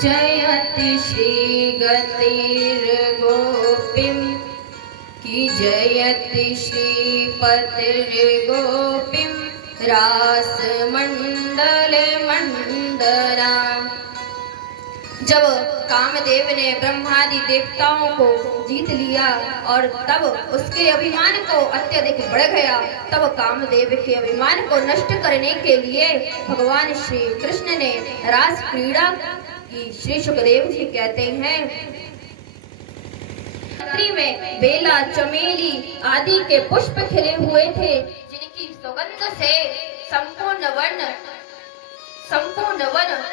जयति श्रीगतिर्गोपीं की जयति श्रीपतिर्गोपीं रासमंडल मंडना। जब कामदेव ने ब्रह्मादि देवताओं को जीत लिया और तब उसके अभिमान को अत्यधिक बढ़ गया, तब कामदेव के अभिमान को नष्ट करने के लिए भगवान श्री कृष्ण ने रास क्रीड़ा की। श्री सुखदेव जी कहते हैं, रात्रि में बेला, चमेली आदि के पुष्प खिले हुए थे, जिनकी सुगंध से संपूर्ण वन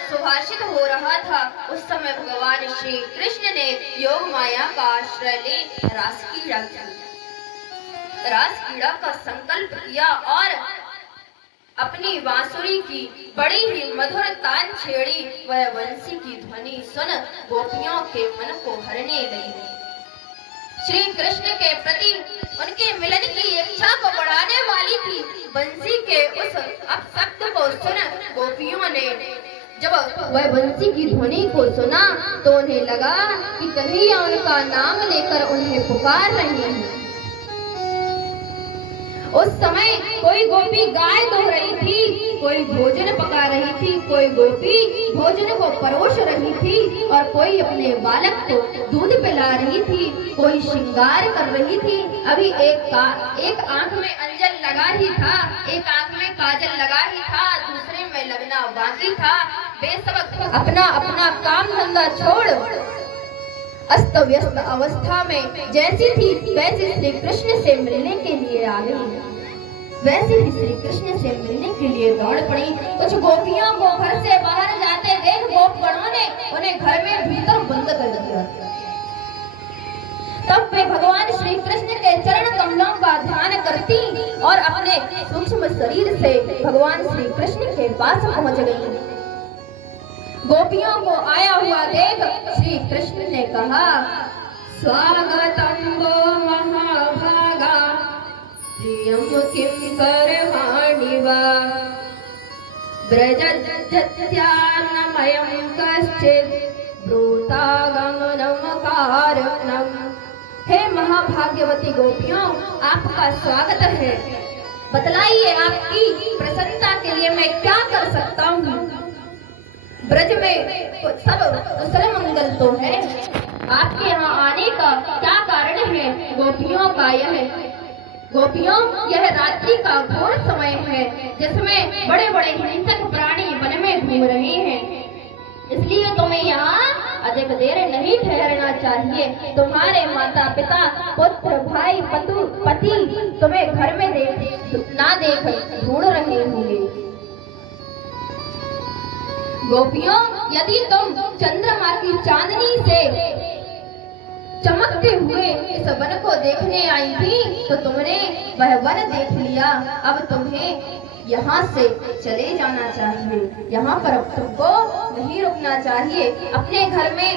सुभाषित हो रहा था। उस समय भगवान श्री कृष्ण ने योग माया का आश्रय ले रास क्रीड़ा का संकल्प किया और अपनी बांसुरी की बड़ी ही मधुर तान छेड़ी। वह बंसी की ध्वनि सुन गोपियों के मन को हरने लगी। श्री कृष्ण के प्रति उनके मिलन की इच्छा को बढ़ाने वाली थी। बंसी के उस अपशब्द को सुन गोपियों ने जब वह बंसी की ध्वनि को सुना तो उन्हें लगा कि कन्हैया उनका नाम लेकर उन्हें पुकार रही है। उस समय कोई गोपी गाय धो रही थी, कोई भोजन पका रही थी, कोई गोपी भोजन को परोस रही थी और कोई अपने बालक को दूध पिला रही थी, कोई श्रृंगार कर रही थी। अभी एक आंख में अंजन लगा ही था, एक आंख में काजल लगा ही था, दूसरे में लगना बाकी था। वे सब अपना अपना काम धंधा छोड़ अस्त व्यस्त अवस्था में जैसी थी वैसे श्री कृष्ण से मिलने के लिए आ गई। वैसे ही श्री कृष्ण से मिलने के लिए दौड़ पड़ी। कुछ गोपियों को घर से बाहर जाते देख गोपगणों ने उन्हें घर में भीतर बंद कर दिया। तब वे भगवान श्री कृष्ण के चरण कमलों का ध्यान करती और अपने सूक्ष्म शरीर से भगवान श्री कृष्ण के पास पहुंच गई। गोपियों को आया हुआ देख श्री कृष्ण ने कहा, स्वागतम वो महाभागा प्रियम किम करवाणि वा ब्रजत्यान्नमयं कश्चित् ब्रूतागमनं कारणम्। हे महाभाग्यवती गोपियों, आपका स्वागत है। बतलाइए आपकी प्रसन्नता के लिए मैं क्या कर सकता हूँ। ब्रज में सब कुशल मंगल तो है, आपके यहाँ आने का क्या कारण है। गोपियों यह रात्रि का घोर समय है जिसमें बड़े बड़े हिंसक प्राणी वन में घूम रहे हैं, इसलिए तुम्हें यहाँ अधिक देर नहीं ठहरना चाहिए। तुम्हारे माता पिता पुत्र भाई पति तुम्हें घर में ना देख ढूंढ रहे होंगे। गोपियों, यदि तुम चंद्रमा की चांदनी से चमकते हुए इस वन को देखने आई थी तो तुमने वह वन देख लिया। अब तुम्हें यहाँ से चले जाना चाहिए, यहाँ पर अब तुमको नहीं रुकना चाहिए। अपने घर में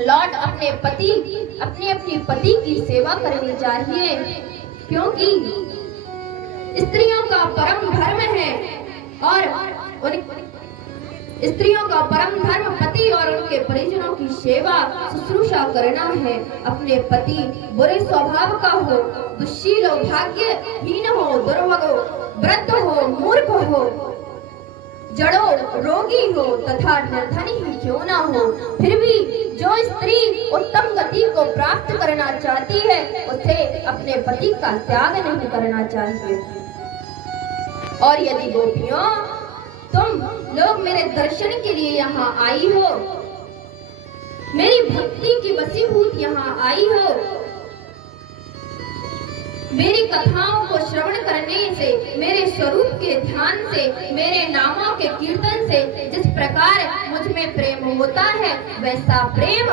लौट अपनी पति की सेवा करनी चाहिए, क्योंकि स्त्रियों का परम धर्म है और स्त्रियों का परम धर्म पति और उनके परिजनों की सेवा शुश्रूषा करना है। अपने पति बुरे स्वभाव का हो, दुश्शील हो, भाग्यहीन हो, दुर्भग हो, वृद्ध हो, मूर्ख हो, जड़ो रोगी हो तथा निर्धनी ही क्यों ना हो, फिर भी जो स्त्री उत्तम गति को प्राप्त करना चाहती है उसे अपने पति का त्याग नहीं करना चाहिए। और यदि गोपियों तुम लोग मेरे दर्शन के लिए यहाँ आई हो, मेरी भक्ति की वशीभूत यहाँ आई हो, मेरी कथाओं को श्रवण करने से, मेरे स्वरूप के ध्यान से, मेरे नामों के कीर्तन से जिस प्रकार मुझ में प्रेम होता है वैसा प्रेम।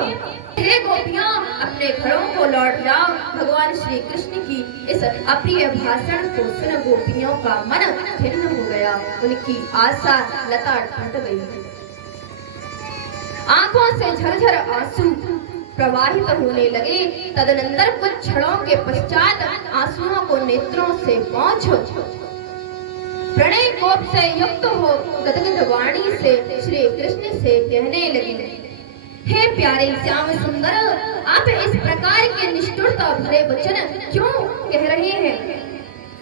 हे गोपियों, अपने घरों को लौट जाओ। भगवान श्री कृष्ण की इस अप्रिय भाषण को सुन गोपियों का मन खिन्न हो गया, उनकी आशा लता टूट गई। आंखों से झरझर आंसू प्रवाहित होने लगे। तदनंतर कुछ क्षणों के पश्चात आंसुओं को नेत्रों से पोंछ प्रणय कोप से युक्त हो गदगद वाणी से श्री कृष्ण से कहने लगी, हे प्यारे श्याम सुंदर, आप इस प्रकार के निष्ठुरता भरे वचन क्यों कह रहे हैं?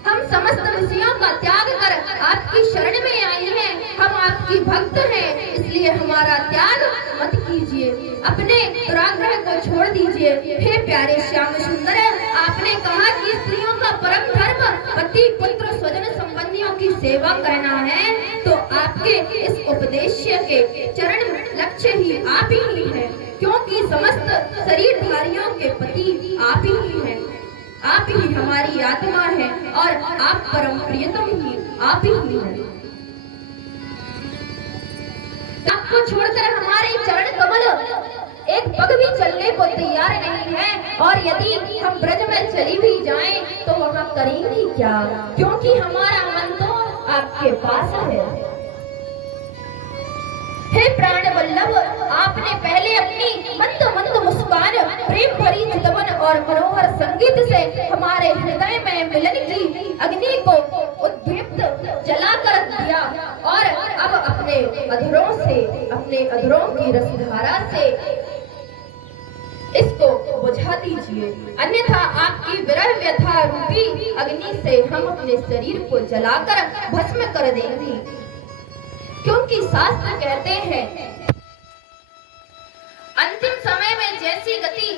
हम समस्त विषयों का त्याग कर आपकी शरण में आए हैं, हम आपकी भक्त हैं, इसलिए हमारा त्याग मत कीजिए, अपने दुराग्रह को छोड़ दीजिए। हे प्यारे श्याम सुंदर, आपने कहा कि स्त्रियों का परम धर्म पति पुत्र स्वजन संबंधियों की सेवा करना है, तो आपके इस उपदेश के चरण लक्ष्य ही आप ही हैं, क्योंकि समस्त शरीरधारियों के पति आप ही हैं, आप ही हमारी आत्मा है और आप परम प्रियतम ही आप ही हैं। आपको छोड़कर हमारे चरण कमल एक पग भी चलने को तैयार नहीं है, और यदि हम ब्रज में चली भी जाएं तो वहाँ करेंगे क्या, क्योंकि हमारा मन तो आपके पास है। हे प्राण वल्लभ, आपने पहले अपनी मंद मंद मुस्कान, प्रेम भरी चितवन और मनोहर संगीत से हमारे हृदय में मिलन की अग्नि को उद्दीप्त जलाकर दिया, और अब अपने अधरों की रसधारा से इसको बुझा दीजिए, अन्यथा आपकी विरह व्यथा रूपी अग्नि से हम अपने शरीर को जलाकर भस्म कर देंगे। क्योंकि शास्त्र कहते हैं, अंतिम समय में जैसी गति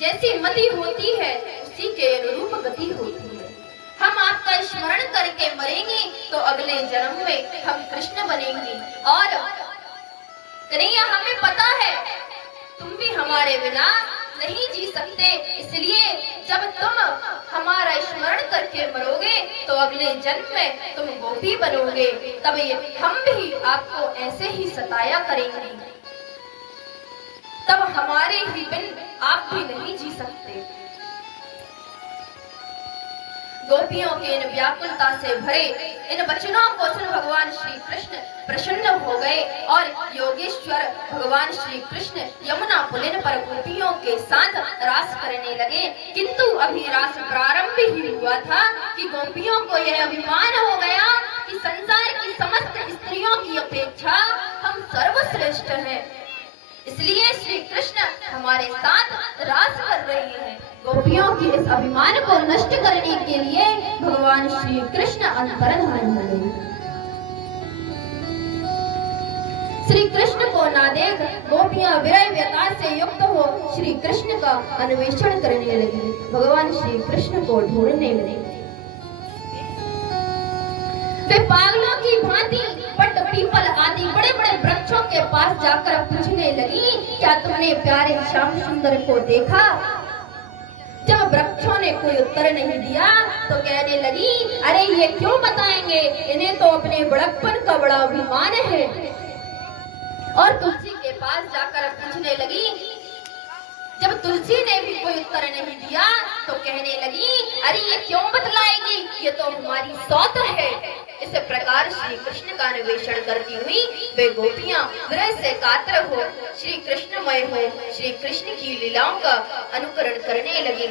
जैसी मति होती है उसी के अनुरूप गति होती है। हम आपका स्मरण करके मरेंगे तो अगले जन्म में हम कृष्ण बनेंगे, और कन्हैया हमें पता है तुम भी हमारे बिना नहीं जी सकते, इसलिए जब तुम हमारा स्मरण करके मरोगे तो अगले जन्म में तुम गोपी बनोगे, तब हम भी आपको ऐसे ही सताया करेंगे, तब हमारे ही बिन आप भी नहीं जी सकते। गोपियों के इन व्याकुलता से भरे इन वचनों को सुन भगवान श्री कृष्ण प्रसन्न हो गए, और योगेश्वर भगवान श्री कृष्ण यमुना पुलिन पर गोपियों के साथ रास करने लगे। किंतु अभी रास प्रारंभ ही हुआ था कि गोपियों को यह अभिमान हो गया कि संसार की समस्त स्त्रियों की अपेक्षा हम सर्वश्रेष्ठ हैं, इसलिए श्री कृष्ण हमारे साथ रास कर रहे हैं। गोपियों के इस अभिमान को नष्ट करने के लिए भगवान श्री कृष्ण अंतर्धान हुए। श्री कृष्ण को ना देख गोपियां विरह व्यथा से युक्त हो श्री कृष्ण का अन्वेषण करने लगी, भगवान श्री कृष्ण को ढूंढने लगी। वे पागलों की भांति वट पीपल आदि बड़े बड़े वृक्षों के पास जाकर पूछने लगी, क्या तुमने प्यारे श्याम सुंदर को देखा? जब वृक्षों ने कोई उत्तर नहीं दिया तो कहने लगी, अरे ये क्यों बताएंगे, इन्हें तो अपने बड़प्पन का बड़ा अभिमान है। और तुलसी के पास जाकर पूछने लगी, जब तुलसी ने भी कोई उत्तर नहीं दिया तो कहने लगी, अरे ये क्यों बतलाएगी, ये तो हमारी सौत है। इस प्रकार श्री कृष्ण का अन्वेषण करती हुई वे गोपियां विरह से कातर हो श्री कृष्णमय हो श्री कृष्ण की लीलाओं का अनुकरण करने लगी।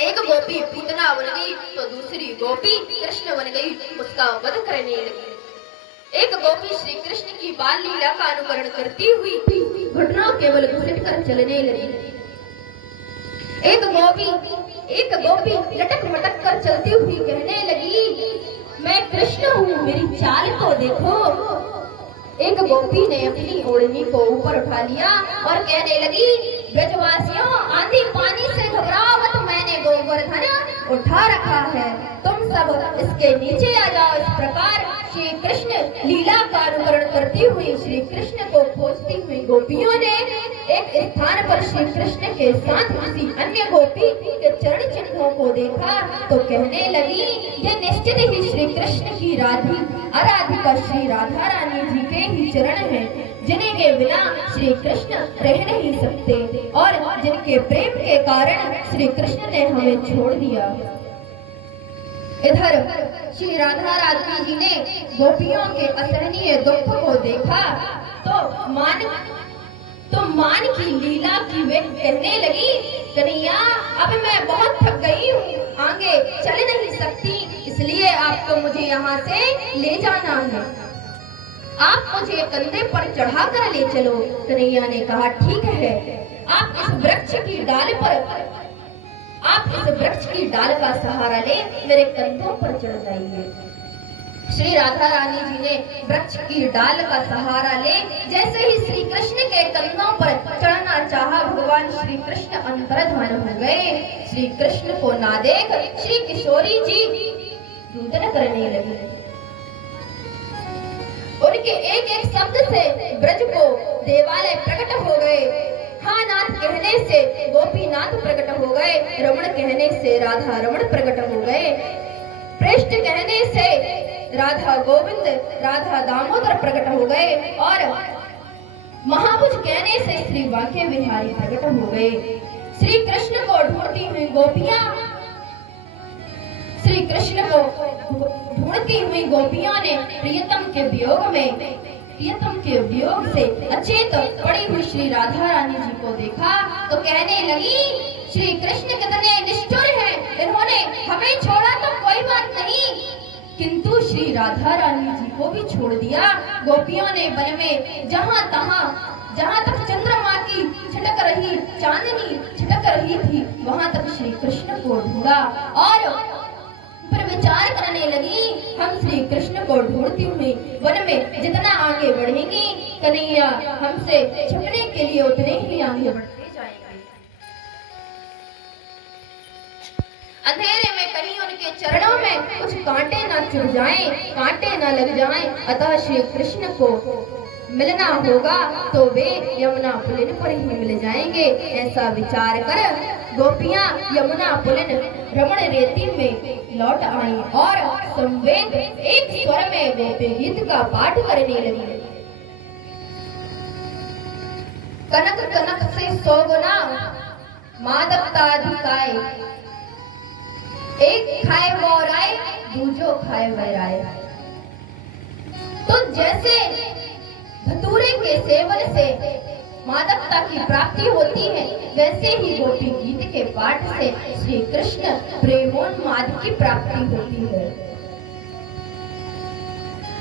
एक गोपी पूतना बन गई तो दूसरी गोपी कृष्ण बन गई, उसका वध करने लगी। एक गोपी श्री कृष्ण की बाल लीला का अनुकरण करती हुई घुटनों केवल घुसट कर चलने लगी। एक गोपी लटक मटक कर चलती हुई कहने लगी, मैं कृष्ण हूँ, मेरी चाल को देखो। एक गोपी ने अपनी ओढ़नी को ऊपर उठा लिया और कहने लगी, ब्रजवासियों, आंधी पानी से घबराओ मत, मैंने गोवर्धन उठा रखा है, तुम सब इसके नीचे आ जाओ। इस प्रकार श्री कृष्ण लीला का अनुकरण करती हुई श्री कृष्ण को खोजती हुई गोपियों ने एक स्थान पर श्री कृष्ण के साथ किसी अन्य गोपी के चरण चिन्हों को देखा तो कहने लगी, ये निश्चित ही श्री कृष्ण की आराधिका श्री राधा रानी जी के ही चरण हैं, जिनके बिना श्री कृष्ण रह नहीं सकते और जिनके प्रेम के कारण श्री कृष्ण ने हमें छोड़ दिया। इधर श्री राधा रानी जी ने गोपियों के असहनीय दुख को देखा तो तो मान की लीला की वे कहने लगी, कन्हैया अब मैं बहुत थक गई हूँ, आगे चल नहीं सकती, इसलिए आपको मुझे यहाँ से ले जाना है, आप मुझे कंधे पर चढ़ा कर ले चलो। कन्हैया ने कहा ठीक है, आप इस वृक्ष की डाल का सहारा ले मेरे कंधों पर चढ़ जाइए। श्री राधा रानी जी ने वृक्ष की डाल का सहारा ले जैसे ही श्री कृष्ण के कंधों पर चढ़ना चाहा, भगवान श्री कृष्ण अंतर्धान हो गए। श्री कृष्ण को ना देख श्री किशोरी जी रुदन करने लगी। उनके एक एक शब्द से ब्रज को देवालय प्रकट हो गए। हाँ नाथ कहने से गोपीनाथ प्रकट हो गए, रमण कहने से राधा रमण प्रकट हो गए, पृष्ठ कहने से राधा गोविंद राधा दामोदर प्रकट हो गए और महाभुज कहने से श्री वाक्य विहारी प्रकट हो गए। श्री कृष्ण को ढूंढती हुई गोपियां श्री कृष्ण को ढूंढती हुई गोपियों ने प्रियतम के वियोग से अचेत पड़ी हुई श्री राधा रानी जी को देखा तो कहने लगी, श्री कृष्ण कितने निष्ठुर हैं, इन्होंने हमें छोड़ा तो कोई बात नहीं, किंतु श्री राधा रानी जी को भी छोड़ दिया। गोपियों ने वन में जहाँ तक चंद्रमा की छिटक रही चांदनी छिटक रही थी वहां तक श्री कृष्ण को ढूंढा और पर विचार करने लगी, हम श्री कृष्ण को ढूंढती हुई वन में जितना आगे बढ़ेंगी कन्हैया हमसे छिपने के लिए उतने ही आगे बढ़ते जाएंगे। अंधेरे में कहीं उनके चरणों में कुछ कांटे न चुभ जाएं, कांटे न लग जाएं, अतः श्री कृष्ण को मिलना होगा तो वे यमुना पुलिन पर ही मिल जाएंगे। ऐसा विचार कर गोपियां यमुना पुलिन रमण रेती में लौट आई और संवेद एक स्वर में गोपी गीत का पाठ करने लगी। कनक कनक से सोगुना मादकता दिखाए, एक खाए मोराए दूजो खाए वैराए। तो जैसे धतूरे के सेवन से मादकता की प्राप्ति होती है, वैसे ही गोपी गीत के पाठ से श्री कृष्ण प्रेमोन्माद की प्राप्ति होती है।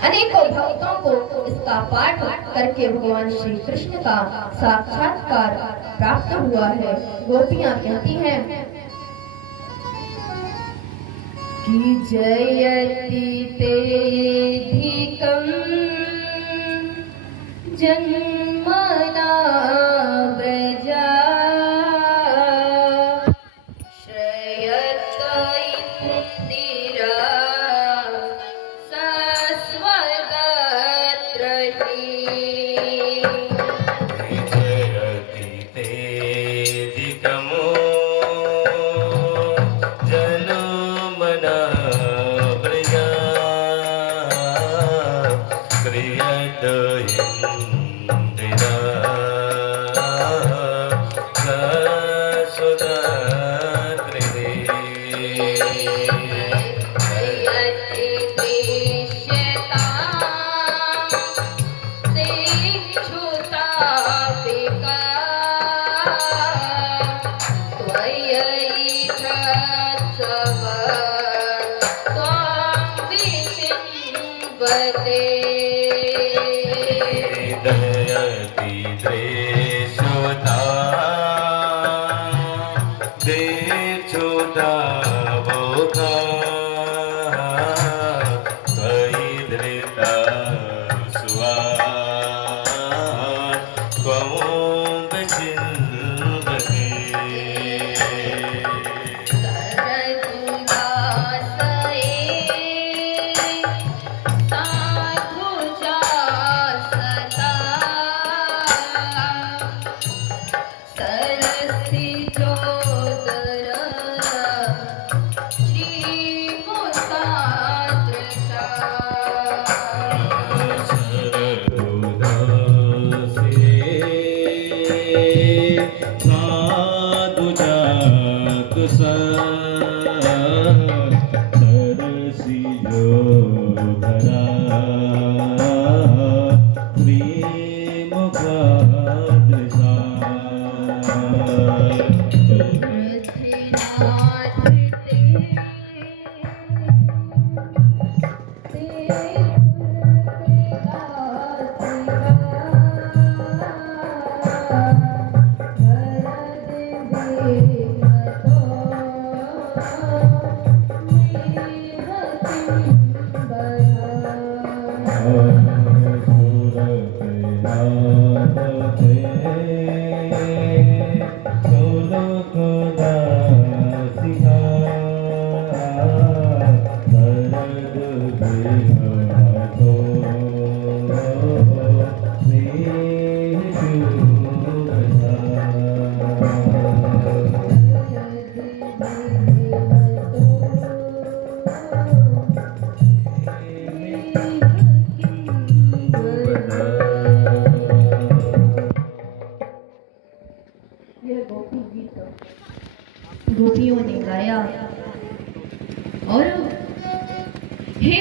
अनेकों भक्तों को इसका पाठ करके भगवान श्री कृष्ण का साक्षात्कार प्राप्त हुआ है। गोपियां कहती हैं कि जयति तेधिकं जन्मना व्रजा श्रयत इंदिरा सस्वदत्र हि। जयति तेधिकमो जन्मना व्रजा श्रयत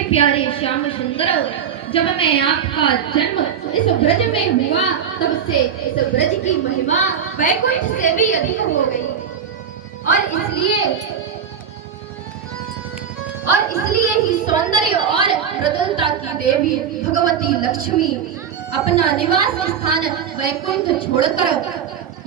प्यारे श्याम सुंदर, जब मैं आपका जन्म इस ब्रज में हुआ तब से इस ब्रज की महिमा वैकुंठ से भी अधिक हो गई और इसलिए ही सौंदर्य और मृदुलता की देवी भगवती लक्ष्मी अपना निवास स्थान वैकुंठ छोड़कर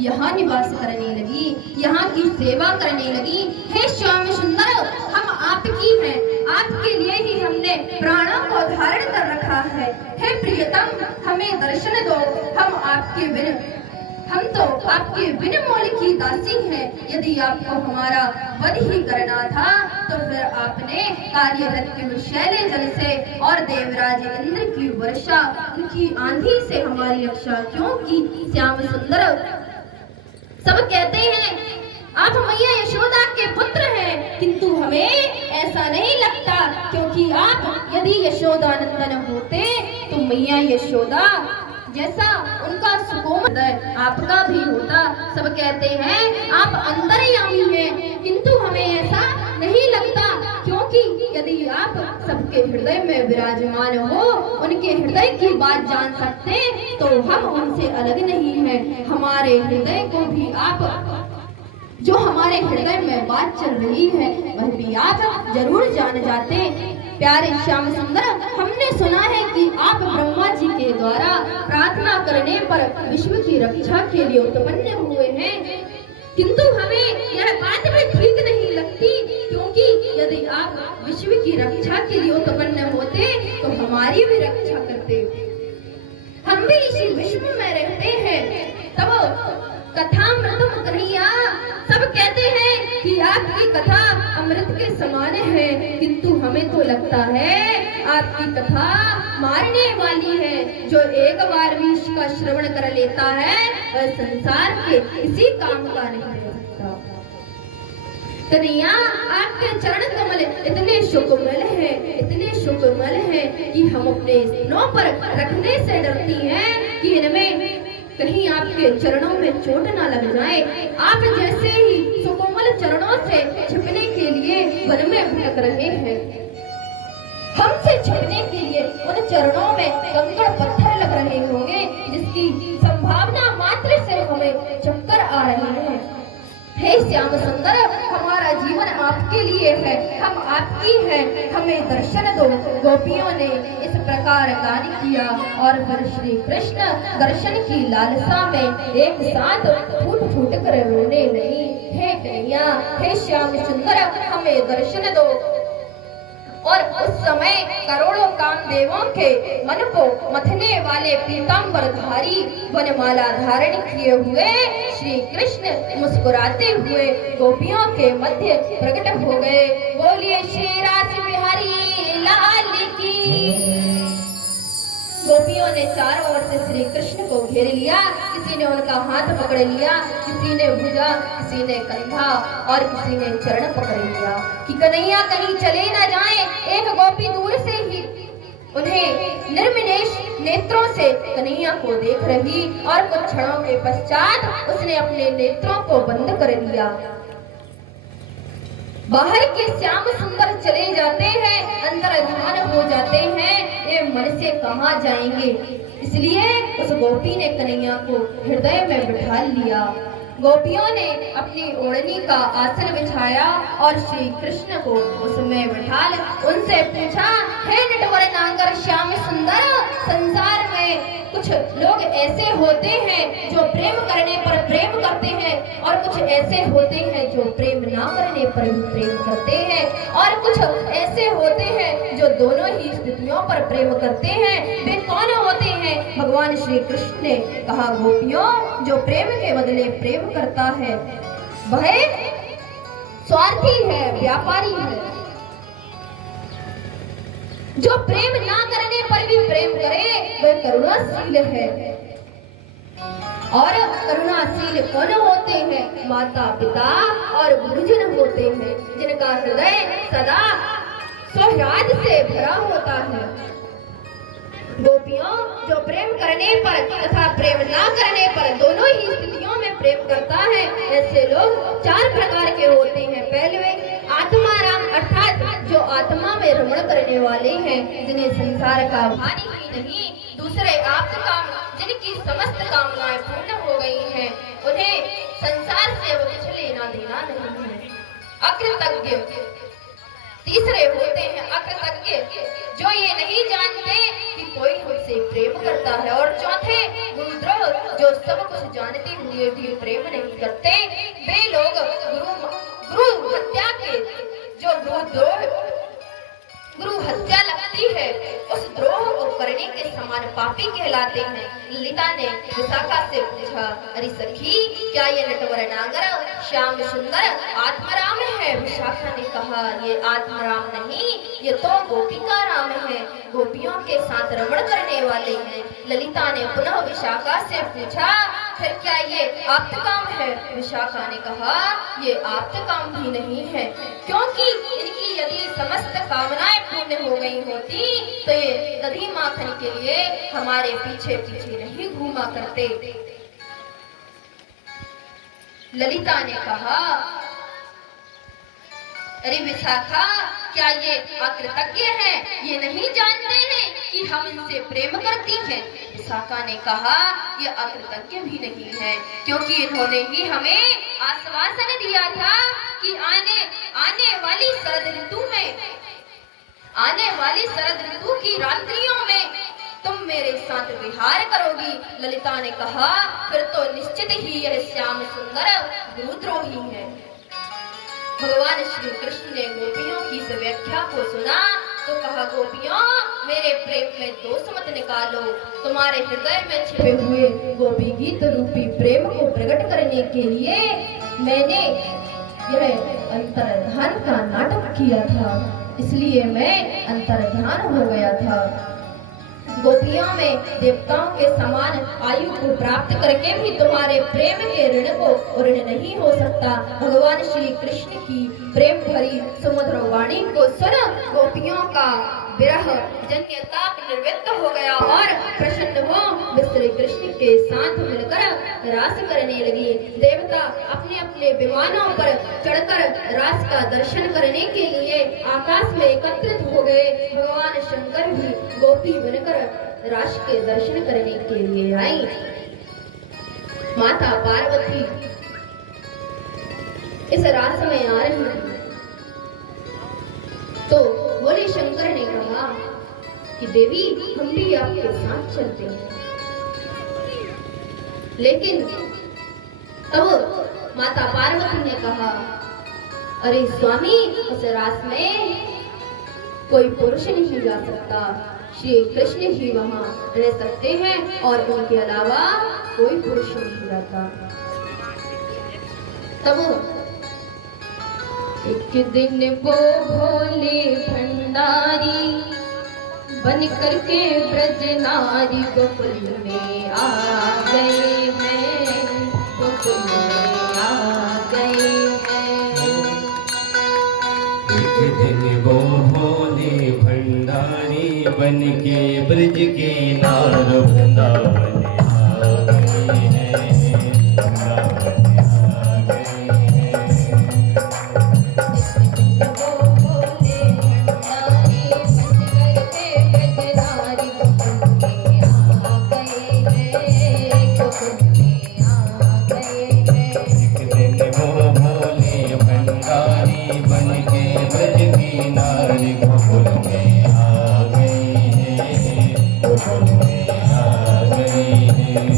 यहाँ निवास करने लगी, यहाँ की सेवा करने लगी। हे श्याम सुंदर, हम आपकी हैं, आपके लिए ही हमने प्राणों को धारण कर रखा है। हे प्रियतम, हमें दर्शन दो, हम तो आपके बिन मोल की दासी हैं। यदि आपको हमारा वध ही करना था तो फिर आपने कार्यरत शैले जल से और देवराज इंद्र की वर्षा, उनकी आंधी से हमारी रक्षा क्यों की? श्याम सुंदर, सब कहते हैं आप मैया यशोदा के पुत्र हैं, किंतु हमें ऐसा नहीं लगता, क्योंकि आप यदि यशोदा नंदन होते तो मैया यशोदा जैसा उनका सुकोमल आपका भी होता। सब कहते हैं आप अंतर्यामी हैं, किंतु हमें ऐसा नहीं लगता, क्योंकि यदि आप सबके हृदय में विराजमान हो, उनके हृदय की बात जान सकते तो हम उनसे अलग नहीं हैं। हमारे हृदय को भी आप, जो हमारे हृदय में बात चल रही है वह भी आप जरूर जान जाते। प्यारे श्याम सुंदर, हमने सुना है कि आप ब्रह्मा जी के द्वारा प्रार्थना करने पर विश्व की रक्षा के लिए उत्पन्न हुए हैं, किंतु हमें यह बात भी ठीक नहीं लगती, क्योंकि यदि आप विश्व की रक्षा के लिए उत्पन्न होते तो हमारी भी रक्षा करते। हम भी इसी विश्व में रहते हैं। तब कथामृतम कन्हैया, सब कहते हैं कि आपकी कथा अमृत के समान है, किंतु हमें तो लगता है आपकी कथा मारने वाली है। जो एक बार भी इसका श्रवण कर लेता है वह संसार के किसी काम का नहीं रह सकता। कन्हैया, आपके चरण कमल इतने सुकोमल है कि हम अपने स्तनों पर रखने से डरती हैं कि इनमें कहीं आपके चरणों में चोट ना लग जाए। आप जैसे ही सुकोमल चरणों से छिपने के लिए वन में भटक रहे हैं, हमसे छिपने के लिए उन चरणों में कंकड़ पत्थर लग रहे होंगे, जिसकी संभावना मात्र से हमें चक्कर आ रहे हैं। हे श्याम सुंदर, हमारा जीवन आपके लिए है, हम आपकी हैं, हमें दर्शन दो। गोपियों ने इस प्रकार गान किया और फिर श्री कृष्ण दर्शन की लालसा में एक साथ फूट फूट कर रोने लगी। हे कन्हैया, हे श्याम सुंदर, हमें दर्शन दो। और उस समय करोड़ों कामदेवों के मन को मथने वाले पीतांबरधारी वनमाला धारण किए हुए श्री कृष्ण मुस्कुराते हुए गोपियों के मध्य प्रकट हो गए। बोलिए श्री रास बिहारी लाल की। गोपियों ने चारों ओर से श्री कृष्ण को घेर लिया, किसी ने उनका हाथ पकड़ लिया, किसी ने भुजा, किसी ने कंधा और किसी ने चरण पकड़ लिया कि कन्हैया कहीं चले न जाएं। एक गोपी दूर से ही उन्हें निर्विनेश नेत्रों से कन्हैया को देख रही और कुछ क्षणों के पश्चात उसने अपने नेत्रों को बंद कर लिया। बाहर के श्याम सुंदर चले जाते हैं, अंदर ध्यान हो जाते हैं, ये मन से कहाँ जाएंगे। इसलिए उस गोपी ने कन्हैया को हृदय में बिठा लिया। गोपियों ने अपनी ओढ़नी का आसन बिछाया और श्री कृष्ण को उसमें बिठाल उनसे पूछा, हे नटवर नागर श्याम सुंदर, संसार में कुछ लोग ऐसे होते हैं जो प्रेम करने पर प्रेम करते हैं और कुछ ऐसे होते हैं जो प्रेम ना करने पर भी प्रेम करते हैं और कुछ ऐसे होते हैं जो दोनों ही स्थितियों पर प्रेम करते हैं। वे कौन होते हैं? भगवान श्री कृष्ण ने कहा, गोपियों, जो प्रेम के बदले प्रेम करता है वह स्वार्थी है, व्यापारी है। जो प्रेम ना करने पर भी प्रेम करे वह करुणाशील है। और करुणाशील कौन होते हैं? माता पिता और गुरुजन होते हैं, जिनका हृदय सदा सौहार्द से भरा होता है। गोपियों, जो प्रेम करने पर तथा प्रेम ना करने पर दोनों ही स्थितियों में प्रेम करता है, ऐसे लोग चार प्रकार के होते हैं। पहले आत्माराम अर्थात जो आत्मा में रमण करने वाले हैं, जिन्हें संसार का हानि ही नहीं दूसरे आप्त काम, जिनकी समस्त कामनाएं पूर्ण हो गई हैं, उन्हें संसार से वो कुछ लेना देना नहीं है। अकृतज्ञ तीसरे होते हैं अकृतज्ञ, जो ये नहीं जानते कि कोई हमसे प्रेम करता है। और चौथे गुरुद्रोह, जो सब कुछ जानते हुए भी प्रेम नहीं करते। वे लोग गुरु हत्या के, जो गुरु हत्या लगती है, उस द्रोह को करने के समान पापी कहलाते हैं। ललिता ने विशाखा से पूछा, अरे सखी, क्या ये नटवर नागर श्याम सुंदर आत्माराम है? विशाखा ने कहा, ये आत्माराम नहीं, ये तो गोपिका राम है, गोपियों के साथ रमण करने वाले हैं। ललिता ने पुनः विशाखा से पूछा, फिर क्या ये आप्त काम है? विशाखा ने कहा, ये आप्त काम भी नहीं है, क्योंकि इनकी यदि समस्त कामनाएं पूर्ण हो गई होती तो ये दधी माखन के लिए हमारे पीछे पीछे नहीं घूमा करते। ललिता ने कहा, अरे विशाखा, क्या ये अकृतज्ञ हैं? ये नहीं जानते हैं कि हम इनसे प्रेम करती हैं? विशाखा ने कहा, ये अकृतज्ञ भी नहीं है, क्योंकि इन्होंने ही हमें आश्वासन दिया था कि आने वाली शरद ऋतु की रात्रियों में तुम मेरे साथ विहार करोगी। ललिता ने कहा, फिर तो निश्चित ही यह श्याम सुंदर गुरुद्रोही है। भगवान श्री कृष्ण ने गोपियों की इस व्याख्या को सुना तो कहा, गोपियों, मेरे प्रेम में दोष मत निकालो। तुम्हारे हृदय में छिपे हुए गोपी गीत रूपी प्रेम को प्रकट करने के लिए मैंने यह अंतर्धान का नाटक किया था, इसलिए मैं अंतर्धान हो गया था। गोपियों में देवताओं के समान आयु को प्राप्त करके भी तुम्हारे प्रेम के ऋण को ऋण नहीं हो सकता। भगवान श्री कृष्ण की प्रेम भरी सुमधुर वाणी को सुन गोपियों का विरह जन्य ताप निवृत्त हो गया और प्रसन्न हो वे श्री कृष्ण के साथ मिलकर रास करने लगी। देवता अपने अपने विमानों पर चढ़कर रास का दर्शन करने के लिए आकाश में एकत्रित हो गए। भगवान शंकर भी गोपी बनकर रास के दर्शन करने के लिए आई। माता पार्वती इस रास में आ रही थी तो बोले शंकर ने कहा कि देवी, हम भी आपके साथ चलते हैं। लेकिन तब माता पार्वती ने कहा, अरे स्वामी, उस रास में कोई पुरुष नहीं जा सकता, श्री कृष्ण ही वहां रह सकते हैं और उनके अलावा कोई पुरुष नहीं जाता। तब एक दिन वो भोले भंडारी बन करके ब्रज नारी गोकुल में आ गए हैं, गोकुल में आ गए हैं। एक दिन वो भोले भंडारी बन के ब्रज के नार वृंदावन आ गए हैं, वृंदावन आ गए हैं।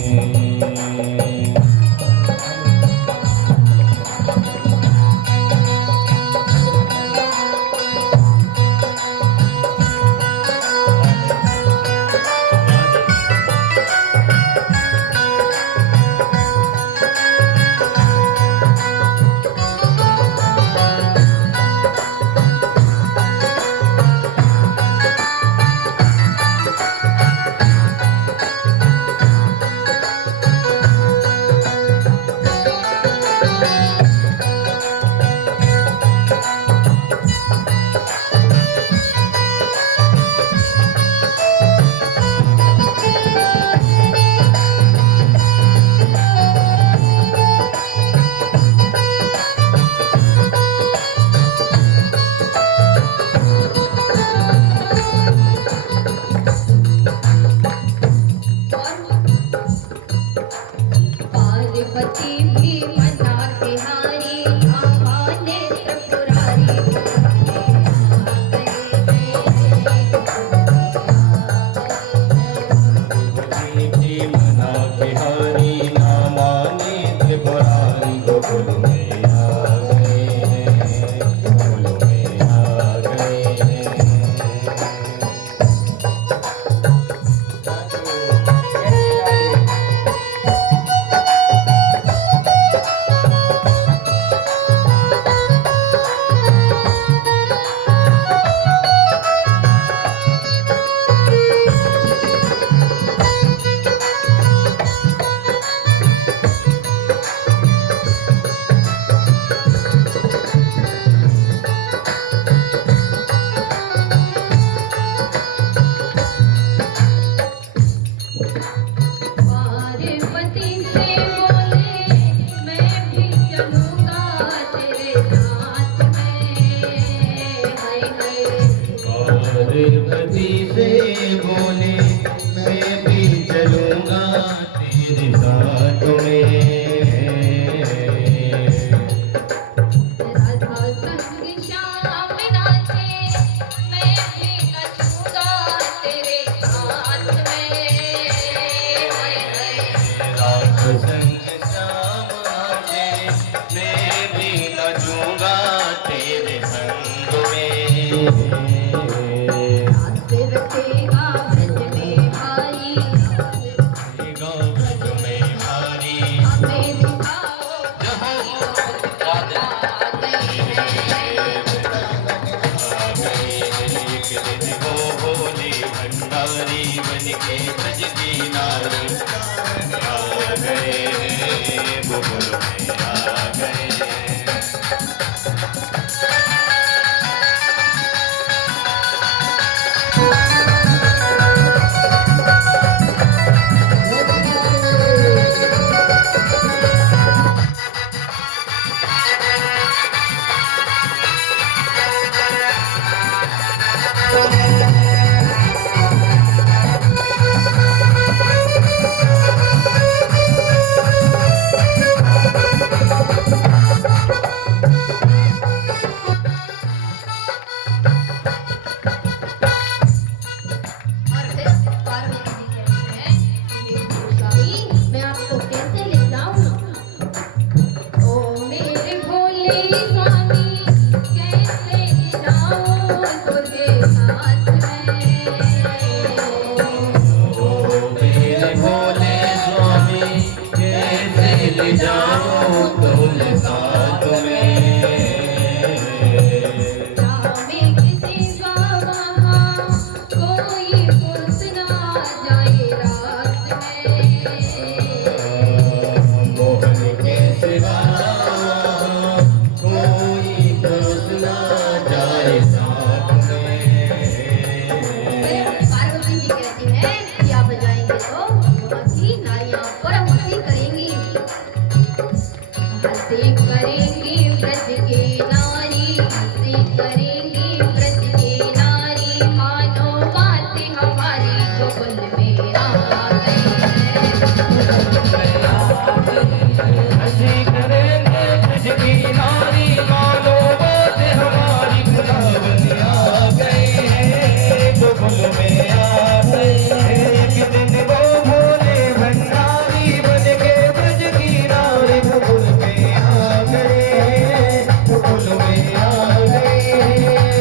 Thank you. बन के ब्रज की नारी आ गए गोकुल में आ गए। और फिर पार्वती जी कहती है कि हे गोसाई मैं आपको कैसे ले जाऊं। ओ मेरे भोले स्वामी कैसे ले जाऊं तुझे साथ ओ मेरे भोले स्वामी कैसे ले जाऊं तुम साथ में। जावे किसी वहाँ कोई पुरुष ना जाए रात में। मोहन के सिवा कोई पुरुष ना जाए साथ में। पार्वती जी कहती है कि आप जाएंगे तो वहाँ की नारियां परमस्ती करेंगी, हंसी करेंगी ब्रज के नारी, हंसी करेंगी ब्रज के नारी, मानो बातें हमारी जो कुल में आ गई हंसी करेंगे ब्रज की नारी मानो बात हमारी खुदावन आ गए हैं गोकुल में आ गए हैं। एक दिन वो भोले भंडारी बन के ब्रज की नारी गोकुल में आ गए हैं गोकुल में आ गए हैं।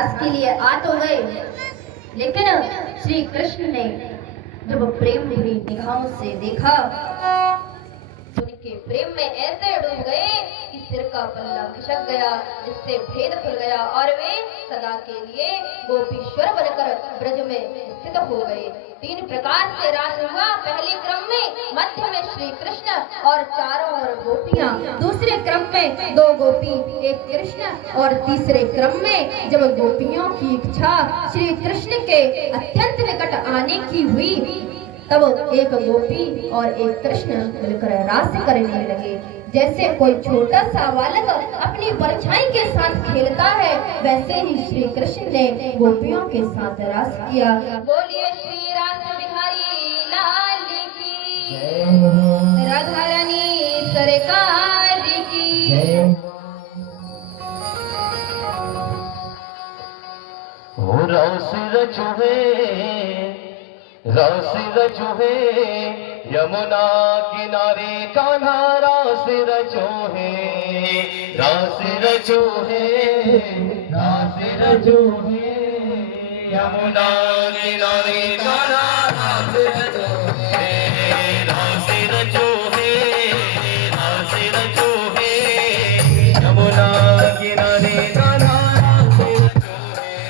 रास के लिए आ तो गए, लेकिन श्री कृष्ण ने जब प्रेम भरी निगाहों से देखा तो उनके प्रेम में ऐसे डूब गए कि सिर का पल्ला खिसक गया, जिससे भेद खुल गया और वे सदा के लिए गोपीश्वर बनकर ब्रज में स्थित हो गए। 3 प्रकार से रास हुआ। पहले क्रम में मध्य में श्री कृष्ण और चारों ओर गोपियां, दूसरे क्रम में 2 गोपी 1 कृष्ण और तीसरे क्रम में जब गोपियों की इच्छा श्री कृष्ण के अत्यंत निकट आने की हुई, तब 1 गोपी और 1 कृष्ण मिलकर रास करने लगे। जैसे कोई छोटा सा बालक अपनी परछाई के साथ खेलता है, वैसे ही श्री कृष्ण ने गोपियों के साथ रास किया। बोलिए श्री रास बिहारी लाल की जय, राधा रानी सरकार की जय। हो रस रचुहे रास रचुहे यमुना किनारे कान्हा रास रचुहे रास रचुहे रास रचुहे यमुना किनारे कान्हा रास रचुहे रास रचुहे रास रचुहे यमुना किनारे कान्हा रास रचुहे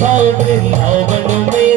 भाव वृंदावन में